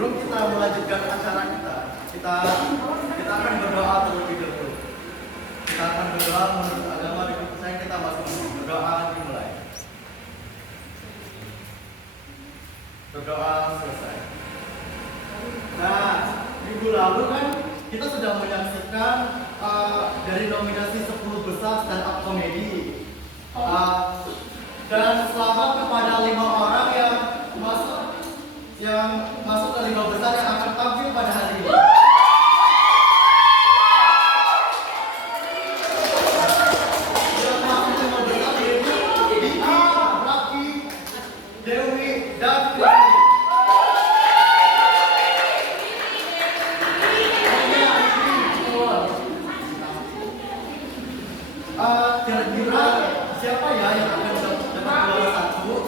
Sebelum kita melanjutkan acara kita akan berdoa terlebih dahulu. Kita akan berdoa menurut agama dan kepercayaan kita masing-masing. Berdoa dimulai. Berdoa selesai. Nah, minggu lalu kan kita sudah menyaksikan dari nominasi 10 besar stand up comedy. Dan selamat kepada 5 orang yang masuk ke 5 besar yang akan tampil pada hari ini. Yang masuk ke 5 besar yaitu Dika, Raki, Dewi, dan Kristi. Kira-kira siapa ya yang akan dapat juara 1?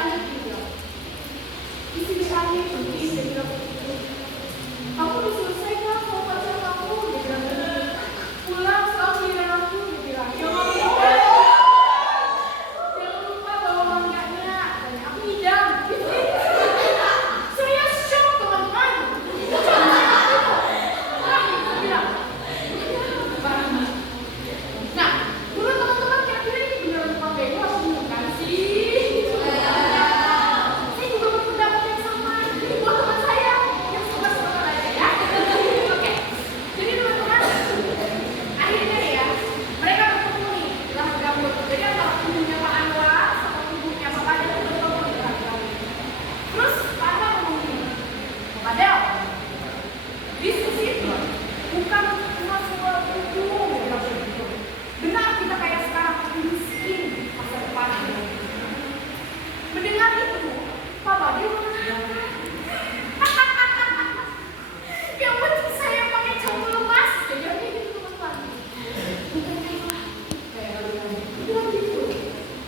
lanjut dia. Isi WA-nya itu dia bilang begitu. Kamu udah selesai kan sama pacar kamu? Dia bilang begitu. Pulang selalu bilang aku, dia bilang. Jangan lupa bawa mangganya. Dan aku ngidam. Saya shock teman-teman. Nah, menurut teman-teman kira-kira ini beneran Pak Bego atau bukan sih? Saya juga berpendapat yang sama. Ini buat teman saya yang suka-suka aja ya. Oke, jadi teman-teman, akhirnya ya mereka bertemu nih di lahan gambut. Jadi antara kubunya Pak Anwar sama kubunya Pak Padel itu bertemu di lahan gambut. Terus Pak Anwar ngomong gini, Pak Padel, diskusi itu bukan cuma soal hukum, ya begitu. Benar kita kayak sekarang miskin masa depan. Mendengar itu, Pak Badil mengatakan, yang penting saya pakai cowok lemas. Jadi gitu teman-teman. Bilang gitu.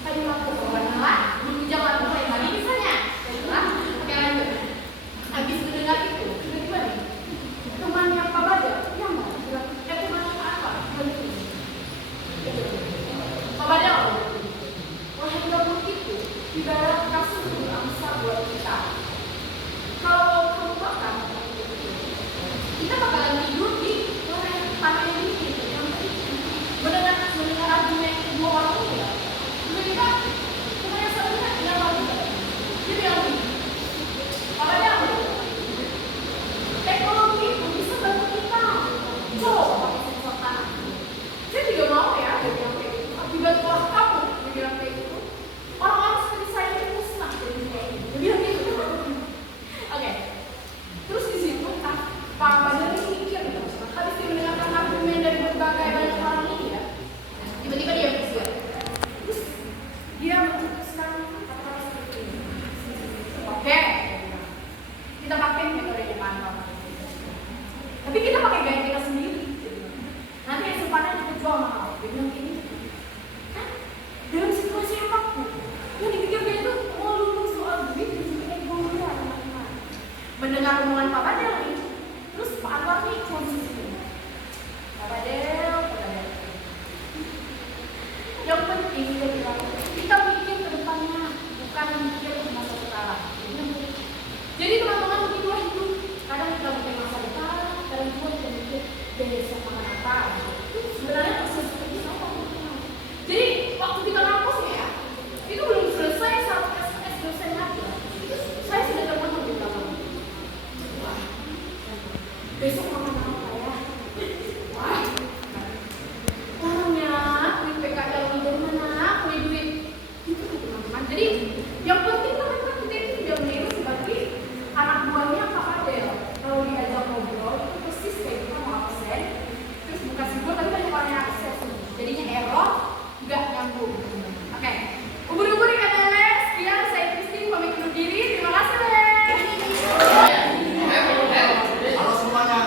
Saya bilang ke Pak jangan mulai lagi misalnya. Saya bilang, oke lanjut. Habis mendengar itu, tiba-tiba nih, temannya Pak Badil, ya mbak, bilang, temannya Pak Anwar, bilang gitu. Pak Badil, lahan gambut itu ibarat kasur angsa buat kita. Kalau kamu makan, kita bakalan tidur di tanah yang ini. Mendengar argumen kedua orang ini ya, mereka sebenarnya sebenarnya tidak bagus. Dia bilang begini, Pak Badil, teknologi itu bisa bantu kita. Coba pakai sensor tanah. Saya juga mau ya, dia bilang kayak gitu. Akibat orang kamu, dia bilang kayak gitu. Orang-orang seperti saya itu musnah jadi kayak gitu. Dia bilang gitu. Oke. Terus di situ Pak Badal ini mikir gitu. Habis dia mendengarkan argumen dari berbagai banyak orang ini ya, tiba-tiba dia berpikir. Terus dia memutuskan kata-kata seperti ini. Oke, kita pakai metode Jepang. Tapi kita pakai gaya kita sendiri. Nanti esopannya kita jual mahal. Dia bilang gini, kan dalam situasi apapun yang dipikirkan itu melulu soal duit dan juga ego dia teman-teman. Mendengar omongan Pak Badel nih, terus Pak Anwar nih cuma di sini. Pak Badel. Yang penting dia bilang, kita mikir ke depannya, bukan mikir ke masa sekarang. Jadi teman-teman begitulah hidup. Kadang kita mikir masa depan, kadang juga kita mikir besok makan apa. Itu sebenarnya proses seperti apa? Jadi waktu kita ngampus ya, itu belum selesai satu SMS dosen lagi. Itu saya sudah telepon di belakang. Wah, besok makan apa ya? Wah, orangnya duit PKL dari mana? Punya duit itu teman-teman. Jadi yang penting teman-teman kita itu tidak meniru sebagai anak buahnya Pak Padel. Kalau diajak ngobrol itu persis kayak kita mau absen, terus buka simbol tapi banyak orang yang akses, jadinya error, nggak nyambung. Oke, ubur-ubur ikan lele, sekian saya Christine pamit undur diri. Terima kasih Le. Halo semuanya.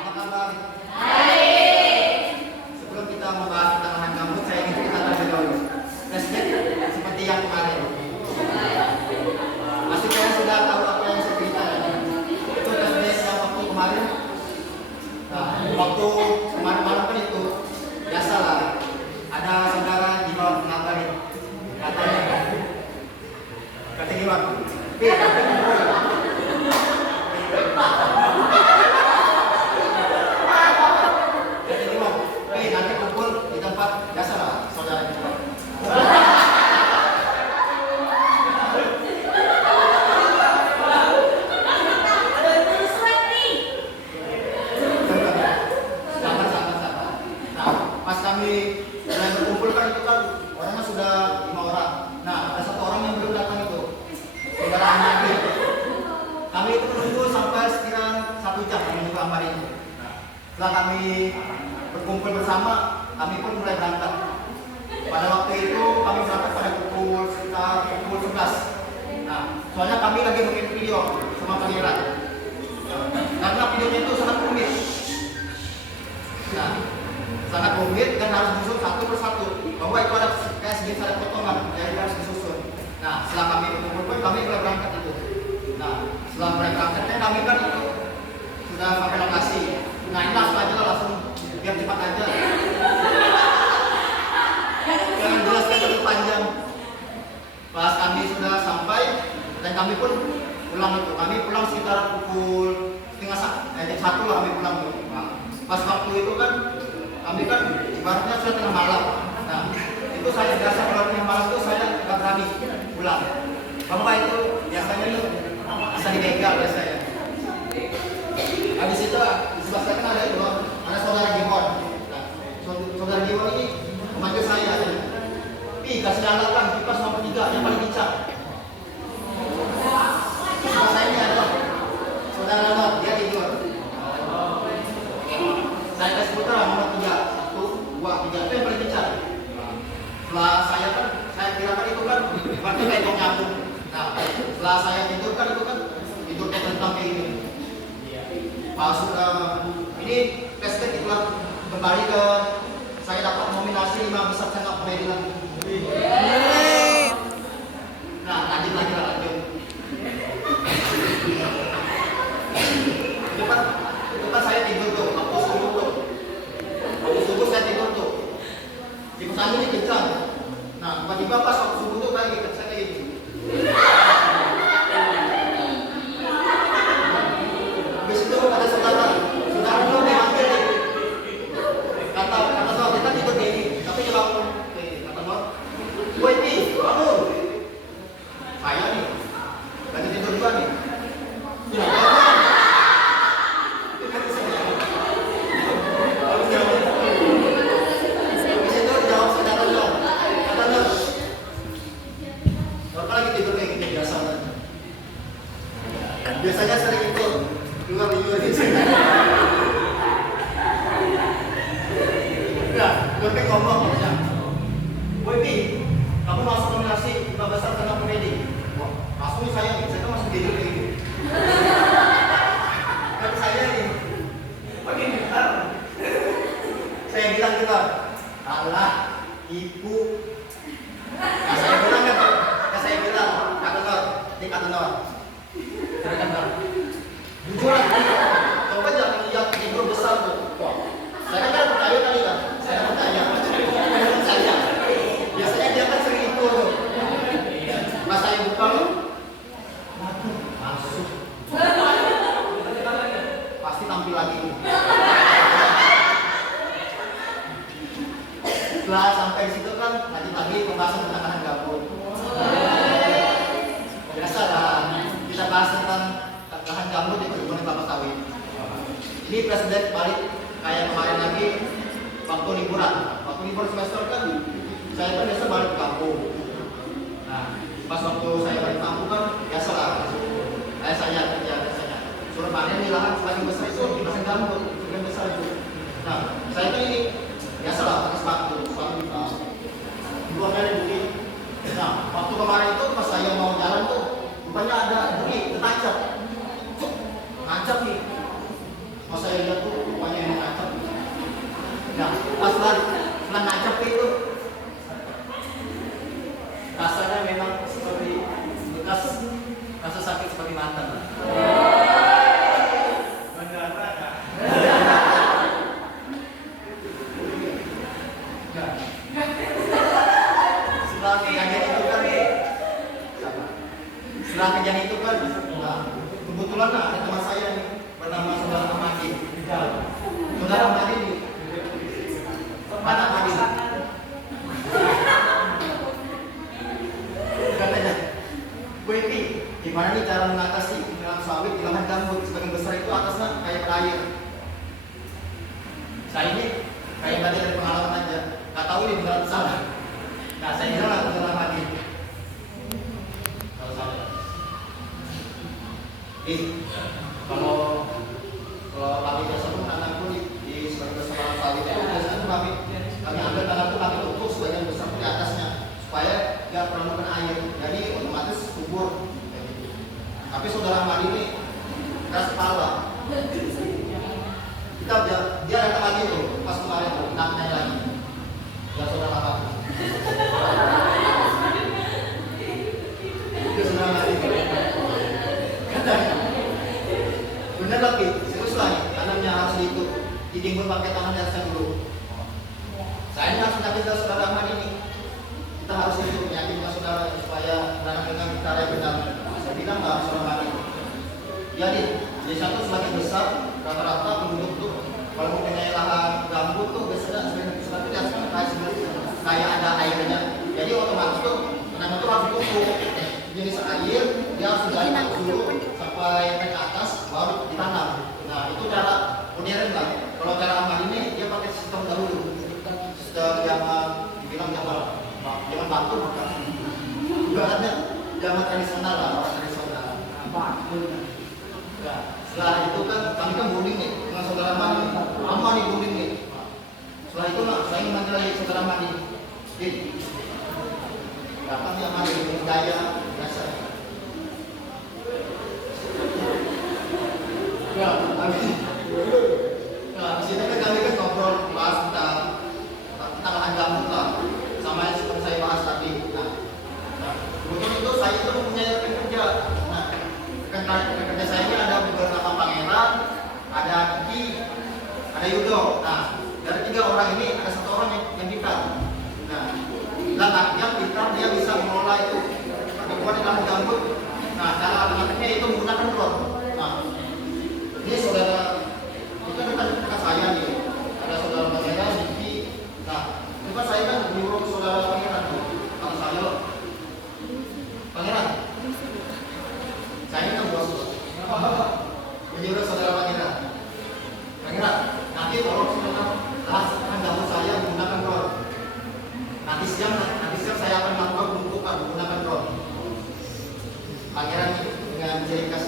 Apa kabar? Sebelum kita membahas tentang lahan gambut, saya ingin cerita terlebih dahulu. Flashback seperti yang kemarin. Pasti kalian sudah tahu apa yang saya cerita ya. Itu flashback yang waktu kemarin. Nah, waktu kemarin malam kan itu biasalah ada saudara di bawah ngabarin katanya gimana? Nanti kumpul di tempat biasalah saudara di bawah. Pas kami mulai berkumpul kan itu kan orangnya sudah 5 orang. Nah, ada 1 orang yang belum datang itu, saudara Andi. Kami itu menunggu sampai sekiranya 1 jam menunggu kamar itu. Nah, setelah kami berkumpul bersama, kami pun mulai berangkat. Pada waktu itu kami berangkat pada sekitar pukul 11. Nah, soalnya kami lagi bikin video sama pangeran. Karena videonya itu sangat rumit. Nah, sangat rumit dan harus disusun satu persatu. Bahwa itu ada kayak segini ada potongan, jadi harus disusun. Nah, setelah kami berkumpul pun kami mulai berangkat itu. Nah, setelah mulai berangkatnya kami kan itu sudah sampai lokasi. Nah, ini langsung aja lah, langsung biar cepat aja. Jangan jelaskan terlalu panjang. Pas kami sudah sampai dan kami pun pulang itu. Kami pulang sekitar pukul jam 1 lah kami pulang itu. Nah, pas waktu itu kan kami kan ibaratnya sudah tengah malam. Nah, itu saya biasa kalau tengah malam itu saya nggak berani pulang. Bapak itu biasanya itu bisa dibegal biasanya. Habis itu di sebelah saya kan ada itu, ada saudara Gimon. Nah, saudara Gimon ini memanggil saya. Pi, kasih nyalakan kipas nomor 3 yang paling kencang. Sebelah saya ini ada saudara Lot, dia tidur. Saya kasih putar nomor 3, 1, 2, 3 itu yang paling kencang. Setelah saya kan, saya kira kan itu kan berarti kayak nyambung. Nah, setelah saya tidur kan itu kan tidur kayak tentang kayak gini. Pas ini flashback itulah kembali ke saya dapat nominasi 5 besar channel komedi lagi. Nah, lanjut. Itu kan saya tidur tuh, waktu subuh tuh. Waktu subuh saya tidur tuh. Kipas angin ini kencang. Nah, tiba-tiba pas waktu subuh tuh kayak gitu, saya kayak gitu. Habis itu ada saudara lo diambil nih. Kata kita tidur kayak gini, tapi dia bangun. Kata lo, woi Pi, bangun. Saya nih, lagi tidur juga nih. Ya, habis itu jawab saudara lo. Kata lo, Bapak lagi tidur kayak gini biasa. Biasanya sering ikut keluar video di sini. Nah, gue ngomong ya. Woi Pi, kamu masuk nominasi 5 besar tentang komedi. Wah, langsung nih saya kan masuk tidur kayak gini. Kan saya nih, makin bentar. Saya bilang juga, alah, ibu. Nah, saya bilang kan, kata Nor. Jujur aja, coba jangan lihat tidur besar tuh. Wah, saya kan percaya kali kan? Saya percaya. Saya. Biasanya dia kan sering itu tuh. Pas saya buka loh, masuk. Pasti tampil lagi. Setelah sampai di situ kan, tadi pembahasan tentang lahan gambut. Biasa lah, kita bahas tentang lahan gambut di perkebunan kelapa sawit. Ini presiden balik kayak kemarin lagi waktu liburan semester kan saya kan biasa balik ke kampung. Nah, pas waktu saya balik ke kampung kan biasa lah saya kerja biasanya suruh panen di lahan sebagian besar itu lahan gambut sebagian besar itu. Nah, saya kan ini biasa lah pakai sepatu hitam dua kali bukit. Nah, waktu kemarin itu pas saya mau jalan tuh rupanya ada bukit tertancap ngancap nih. Pas saya lihat tuh rupanya yang ngancap. Nah, pas setelah ngancap itu rasanya memang seperti bekas rasa sakit seperti mantan. Setelah kejadian itu kan, nah, kebetulan ada teman saya nih bernama Saudara Ahmadi. Saudara Ahmadi nih, mana Ahmadi? Katanya, gue Pi, gimana nih cara mengatasi menanam sawit di lahan gambut sebagian besar itu atasnya kayak air. Saya ini kayak tadi dari pengalaman aja, nggak tahu ini benar salah. Nah, saya bilang lah Saudara Ahmadi. Kalau kami biasa pun tanahku di sebagian besar lahan sawit itu biasanya kami ambil tanah itu kami tutup sebagian besar di atasnya supaya nggak terlalu kena air, jadi otomatis subur. Tapi Saudara Ahmadi ini keras kepala. Dia datang lagi tuh pas kemarin tuh nanya lagi. Ya Saudara Ahmadi. supaya menanam dengan cara yang benar. Saya bilang nggak harus orang mati. Jadi desa itu semakin besar, rata-rata penduduk tuh kalau mempunyai lahan gambut tuh biasanya sebenarnya itu biasanya kayak ada airnya. Jadi otomatis tuh tanaman itu harus tumbuh. Jenis air dia harus digali dulu sampai naik ke atas baru ditanam. Nah itu cara modern lah. Kalau cara aman ini dia pakai sistem dahulu, sistem zaman dibilang zaman batu bukan. Ibaratnya zaman tradisional lah, orang tradisional. Nah, setelah itu kan kami kan bonding nih dengan saudara Mani, lama nih bonding nih. Setelah itu saya memanggil lagi saudara Mani. Datang dia Mani dengan gaya biasa. Nah, di sini kan kami kan ngobrol bahas tentang lahan gambut lah, sama yang seperti saya bahas tadi. Kemudian itu saya itu mempunyai rekan kerja. Nah, rekan kerja saya ini ada beberapa Pangeran, ada Kiki, ada Yudo. Nah, dari 3 orang ini ada 1 orang yang pintar. Nah, yang pintar dia bisa mengelola itu perkebunan di lahan gambut. Nah, cara alternatifnya itu menggunakan drone. Nah, ini saudara itu dekat saya nih, ada saudara Pangeran, Kiki. Nah, itu saya kan menyuruh saudara Pangeran tuh, kalau saya Pangeran, saya ini kan bos, menyuruh saudara Pangeran. Pangeran, nanti tolong saudara lahan gambut saya menggunakan drone. Nanti siang saya akan melakukan pembukaan menggunakan drone. Pangeran dengan ciri khas.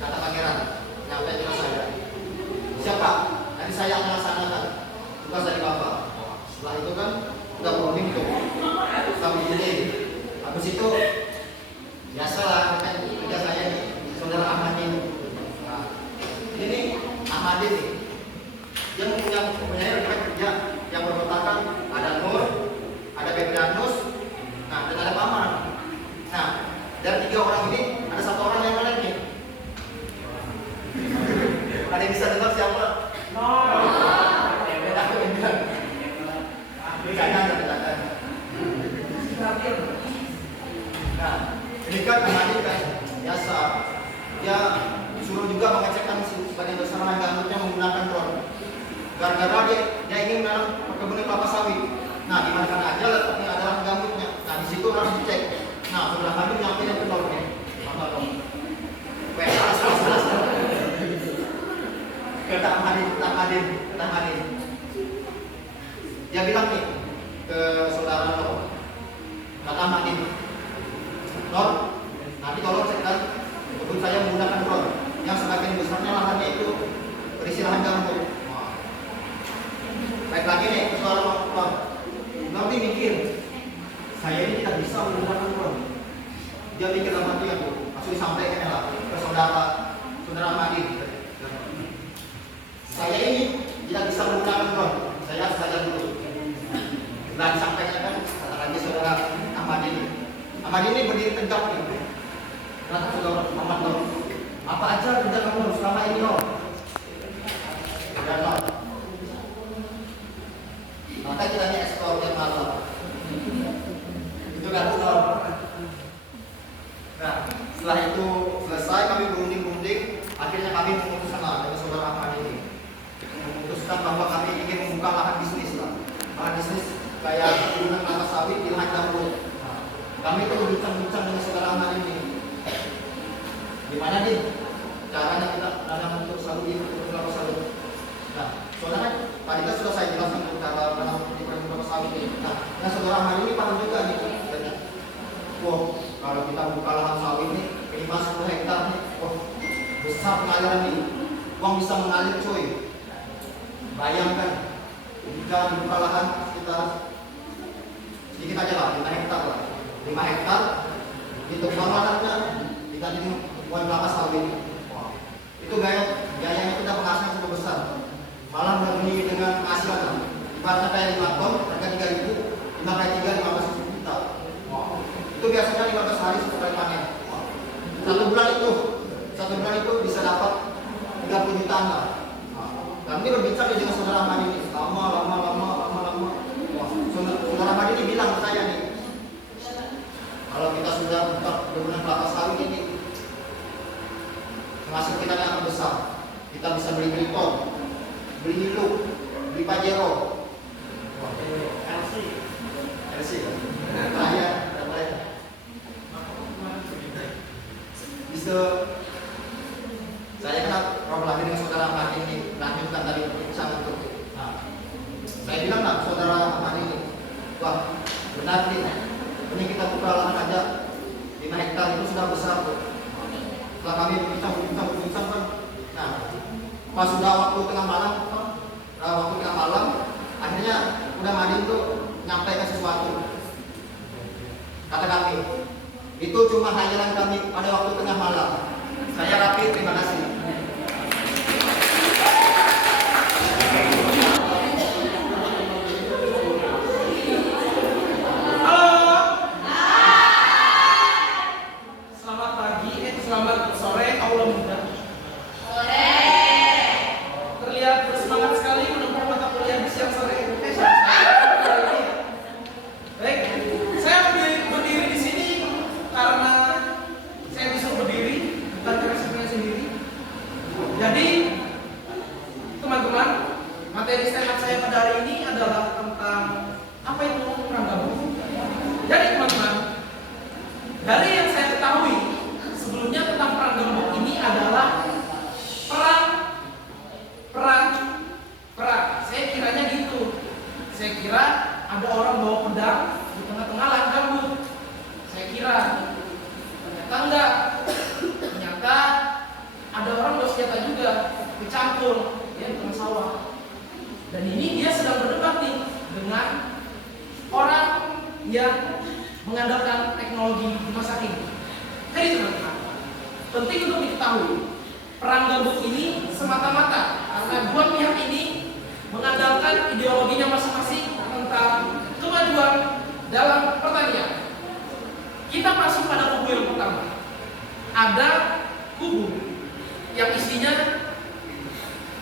Kata Pangeran, nyampe ke saya. Siapa? Nanti saya akan laksanakan tugas dari Bapak. Setelah itu kan udah bonding tuh, kami jadi. Habis itu biasalah kan kerja saya nih, saudara Ahmadin. Nah, ini Ahmadin nih, dia mempunyai rekan kerja yang berkotakan ada Nur, ada Bebrianus, nah dan ada Paman. Nah, dari 3 orang ini ada 1 orang yang lain nih. Ada yang bisa dengar siapa? Nah, ini kan Ahmadin kan biasa. Dia suruh juga mengecekkan sebagian besar lahan gambutnya menggunakan drone. Gara-gara dia ingin menanam perkebunan kelapa sawit. Nah, di mana aja letaknya ada lahan gambutnya. Nah, di situ harus dicek. Nah, saudara Ahmadin nyampe yang ke drone nih. Apa dong? Kata Ahmadin. Dia bilang nih ke saudara Nur, kata Ahmadin, Nur, nanti tolong cekkan kebun saya menggunakan drone yang sebagian besarnya lahannya itu berisi lahan gambut. Baik lagi nih ke saudara Nur, nanti mikir saya ini tidak bisa menggunakan drone. Dia mikir dalam hati aku, langsung disampaikan lah ke saudara Ahmadin. Saya ini tidak bisa menggunakan drone. Saya harus belajar dulu. Nah, disampaikan kan kata lagi saudara Ahmadin. Ahmadin ini berdiri tegak nih. Kata saudara Ahmad Nur, apa aja kerja kamu selama ini Nur? Dan Nur, maka kita ini ekspor tiap malam. Itu kan Nur. Nah, setelah itu selesai kami berunding-unding, akhirnya kami memutuskan dengan saudara Ahmad ini. Memutuskan bahwa kami ingin membuka lahan bisnis lah. Lahan bisnis kayak perkebunan kelapa sawit di lahan gambut. Kami itu berbincang-bincang dengan saudara Ahmad ini. Gimana nih caranya kita menanam untuk sawit untuk kelapa sawit? Nah, saudara tadi kan sudah saya jelaskan cara menanam di perkebunan kelapa sawit ini. Nah, saudara Ahmad ini paham juga nih. Wah, kalau kita buka lahan sawit nih minimal 10 hektar nih, wah besar pengaliran nih. Uang bisa mengalir coy. Bayangkan jika dibuka lahan sekitar sedikit aja lah, 5 hektar lah. 5 hektar ditebang lahannya diganti buat kelapa sawit. Wah, itu gayanya kita penghasilan cukup besar. Malah melebihi dengan penghasilan lah. Ibaratnya kayak 5 ton, harga 3.000, 5 kali 3, 15 juta. Wah, itu biasanya 15 hari setelah panen. Satu bulan itu bisa dapat 30 jutaan lah. Kami berbincang dengan saudara Ahmad ini lama. Wah, saudara Ahmad ini bilang ke saya nih, kalau kita sudah buka benar kelapa sawit ini, hasil kita akan besar. Kita bisa beli Milton, beli Hilux, beli Pajero. Wah, LC. Bisa. Saya kan ngobrol lagi dengan saudara Ahmad ini, lanjutkan tadi perbincangan itu. Nah, saya bilang lah saudara Ahmad ini, wah benar nih, ini kita buka lahan aja 5 hektar itu sudah besar tuh. Setelah kami berbincang kan, nah pas sudah waktu tengah malam, akhirnya udah Madin tuh nyampaikan sesuatu. Kata kami, itu cuma hayalan kami pada waktu tengah malam. Saya Rapi, terima kasih.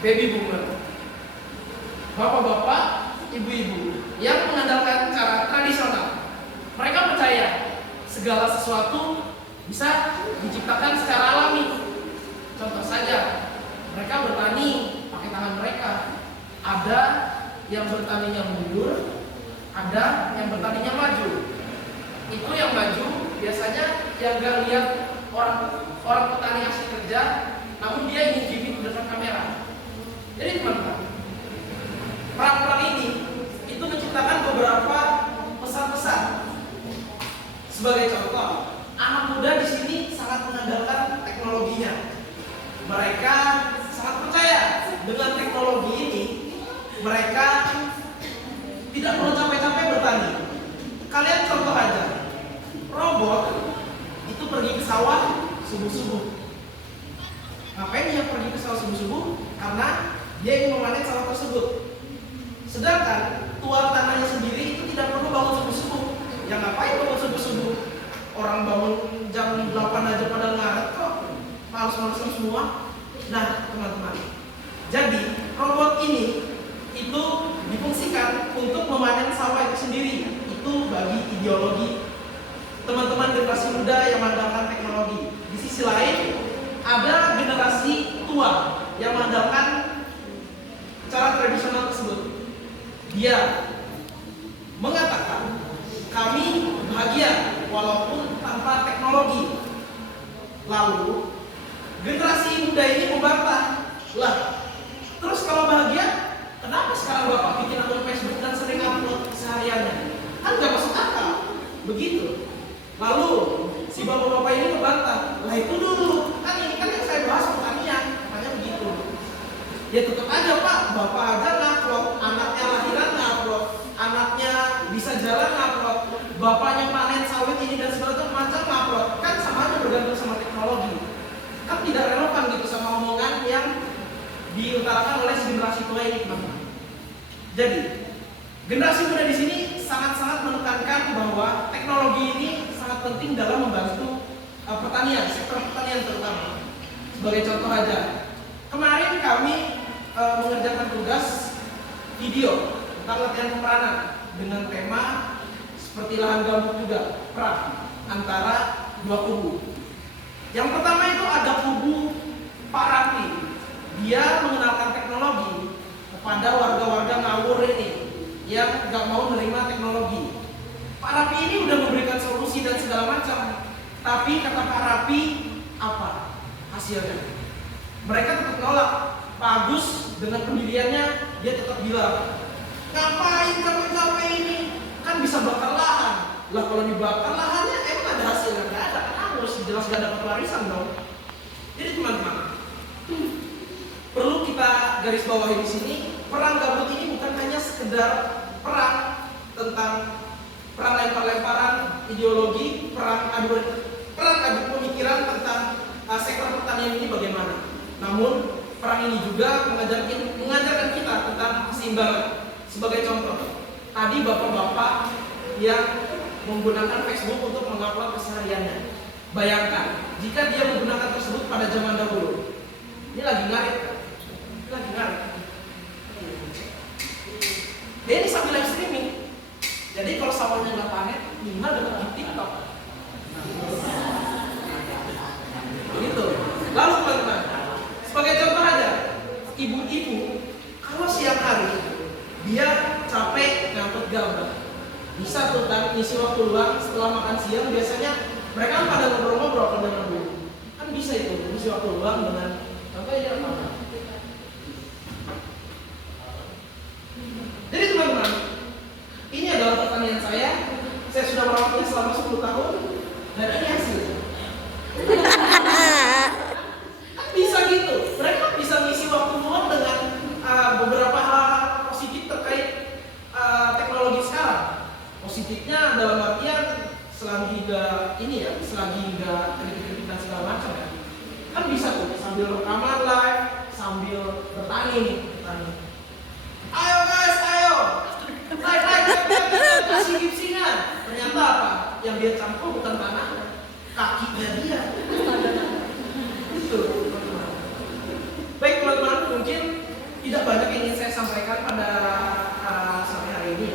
Baby boomer, bapak-bapak, ibu-ibu yang mengandalkan cara tradisional. Mereka percaya segala sesuatu bisa diciptakan secara alami. Contoh saja, mereka bertani pakai tangan mereka. Ada yang bertaninya mundur, ada yang bertaninya maju. Itu yang maju biasanya yang gak lihat orang petani asli kerja, namun dia ingin gimmick depan kamera. Jadi teman-teman, perang-perang ini itu menciptakan beberapa pesan-pesan. Sebagai contoh, anak muda di sini sangat mengandalkan teknologinya. Mereka sangat percaya dengan teknologi ini. Mereka tidak perlu capek-capek bertani. Kalian contoh aja, robot itu pergi ke sawah subuh-subuh. Ngapain dia pergi ke sawah subuh-subuh? Karena dia ingin memanen sawah tersebut. Sedangkan tuan tanahnya sendiri itu tidak perlu bangun subuh-subuh. Yang ngapain bangun subuh-subuh? Orang bangun jam 8 aja pada ngaret kok. Males-malesan semua. Nah, teman-teman. Jadi, robot ini itu difungsikan untuk memanen sawah itu sendiri. Itu bagi ideologi teman-teman generasi muda yang mengandalkan teknologi. Di sisi lain, ada generasi tua yang mengandalkan cara tradisional tersebut. Dia mengatakan kami bahagia walaupun tanpa teknologi. Lalu generasi muda ini membantah, lah terus kalau bahagia kenapa sekarang bapak bikin akun Facebook dan sering upload sehariannya? Kan gak masuk akal. Begitu. Lalu si bapak-bapak ini membantah, lah itu dulu kan ini kan yang saya bahas pertanian, makanya begitu. Ya tetap aja pak, bapak aja ngupload, anaknya lahiran ngupload, anaknya bisa jalan ngupload, bapaknya panen sawit ini dan segala macam ngupload, kan sama aja bergantung sama teknologi. Kan tidak relevan gitu sama omongan yang diutarakan oleh generasi tua ini, teman-teman. Jadi generasi muda di sini sangat-sangat menekankan bahwa teknologi ini sangat penting dalam membantu pertanian, sektor pertanian terutama. Sebagai contoh aja, kemarin kami mengerjakan tugas video tentang latihan peranan dengan tema seperti lahan gambut juga, perang antara dua kubu. Yang pertama itu ada kubu Pak Rapi. Dia mengenalkan teknologi kepada warga-warga ngawur ini yang nggak mau menerima teknologi. Pak Rapi ini udah memberikan solusi dan segala macam, tapi kata Pak Rapi apa hasilnya? Mereka tetap nolak. Pak Agus dengan pendiriannya dia tetap bilang, ngapain capek-capek ini? Kan bisa bakar lahan. Lah kalau dibakar lahannya emang ada hasilnya? Nggak ada, kan harus jelas gak dapat warisan dong. Jadi teman-teman, perlu kita garis bawahi di sini, perang gabut ini bukan hanya sekedar perang tentang perang lempar-lemparan ideologi, perang adu pemikiran tentang sektor pertanian ini bagaimana. Namun perang ini juga mengajarkan kita tentang keseimbangan. Sebagai contoh, tadi bapak-bapak yang menggunakan Facebook untuk mengupload kesehariannya. Bayangkan, jika dia menggunakan tersebut pada zaman dahulu. Ini lagi ngarit. Dia ini sambil live streaming. Jadi kalau sawahnya nggak panen, minimal dapat di TikTok. Begitu. Lalu teman-teman, sebagai contoh aja, ibu-ibu kalau siang hari dia capek ngangkut gambar, bisa tuh kan isi waktu luang setelah makan siang biasanya mereka pada ngobrol-ngobrol kan dengan bu, kan bisa itu isi waktu luang dengan apa ya apa. Jadi teman-teman, ini adalah pertanian saya sudah merawatnya selama 10 tahun dan ini hasilnya. Bisa gitu, mereka bisa ngisi waktu luang dengan beberapa hal positif terkait teknologi sekarang. Positifnya dalam artian selagi nggak kritik-kritikan segala macam kan bisa tuh sambil rekaman live sambil bertani nih. Ayo guys, ayo like, kasih gipsingan. Ternyata apa? Yang dia campur bukan tanahnya, kakinya dia. Itu. Baik teman-teman, mungkin tidak banyak yang ingin saya sampaikan pada sore hari ini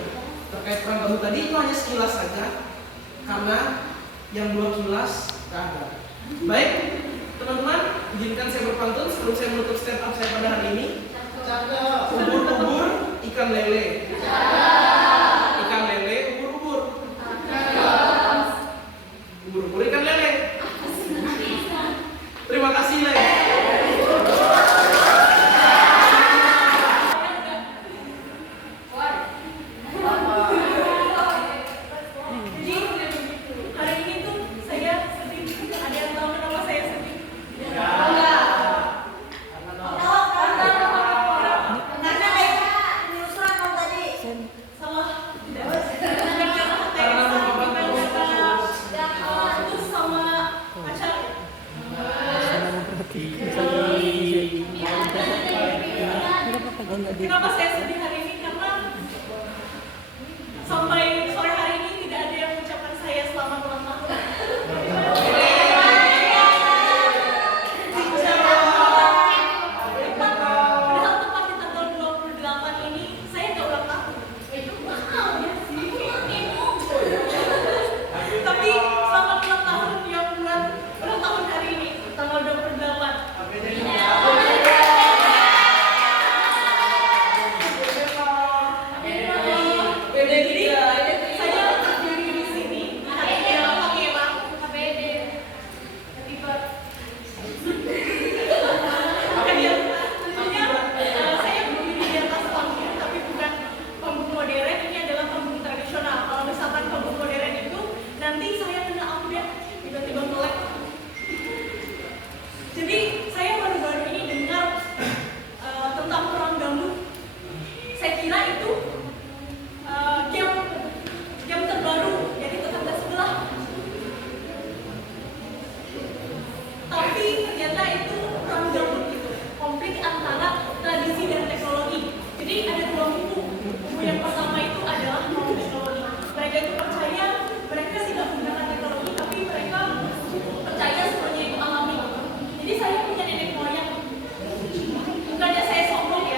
terkait perang gabut tadi. Itu hanya sekilas saja karena yang 2 kilas tidak ada. Baik teman-teman, izinkan saya berpantun sebelum saya menutup stand up saya pada hari ini. Ubur-ubur ikan lele. Ikan lele ubur-ubur. Ubur-ubur ikan lele. Terima kasih Le. Kenapa saya sedih hari ini? Karena sampai sore hari ini tidak ada yang mengucapkan saya selamat ulang tahun. Padahal tepat di tanggal 28 ini saya nggak ulang tahun. Itu mahal ya sih. Tapi selamat ulang tahun yang buat ulang tahun hari ini tanggal 28. Jadi saya berdiri di sini pakai HBD saya berdiri di atas panggung tapi bukan panggung modern. Ini adalah panggung tradisional. Kalau misalkan panggung modern itu nanti saya kena update tiba-tiba melek. Jadi saya baru-baru ini dengar tentang perang gambut. Saya kira itu game terbaru dari tetangga sebelah, tapi ternyata itu perang gambut gitu, konflik antara tradisi dan teknologi. Jadi ada 2 kubu. Kubu yang pertama itu adalah kaum teknologi. Mereka itu percaya mereka tidak menggunakan teknologi, tapi mereka percaya semuanya itu alami. Jadi saya punya nenek moyang, bukannya saya sombong ya,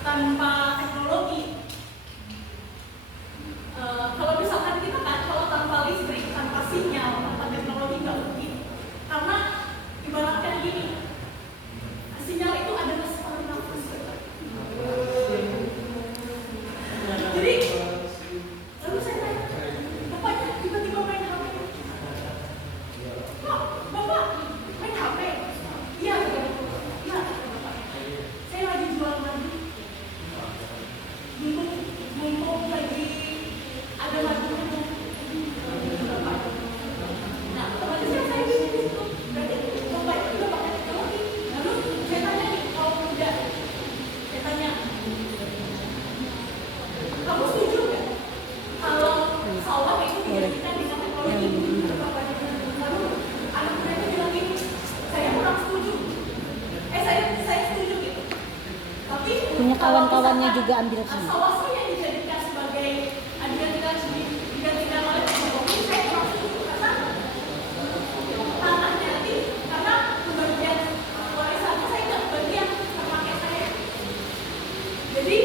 tanpa teknologi. Kalau misalkan kita kan, kalau tanpa listrik, tanpa sinyal, tanpa teknologi nggak mungkin. Karena ibaratkan gini, sinyal itu adalah separuh nafas. Jadi, lalu saya tanya, bapaknya tiba-tiba main HP. Kok, bapak main HP? Iya, iya, iya, bapak. Saya lagi jual lagu. Mumpung lagi ada lagunya. Nah, otomatis saya di situ. Berarti bapak itu udah pakai teknologi. Lalu saya tanya nih, kalau udah, saya tanya, kamu setuju nggak kalau sawah itu digantikan dengan teknologi? Lalu anak mereka bilang gini, saya kurang setuju. Saya setuju gitu. Tapi Punya kalau kawan-kawannya misalkan, juga ambil sini. sawah saya dijadikan sebagai digantikan oleh teknologi, saya kurang setuju karena tanahnya nanti, karena kebagian warisannya saya nggak kebagian sama kakek saya. Jadi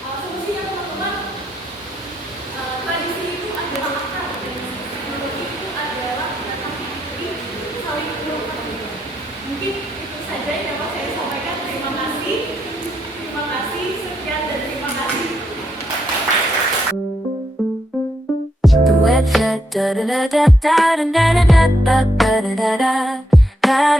solusinya teman-teman, tradisi itu adalah akar dan teknologi itu adalah datang dari saling melengkapi. Mungkin itu saja yang dapat saya sampaikan. Terima kasih, sekian dan terima kasih. The website da da da da da da da da da da da da da.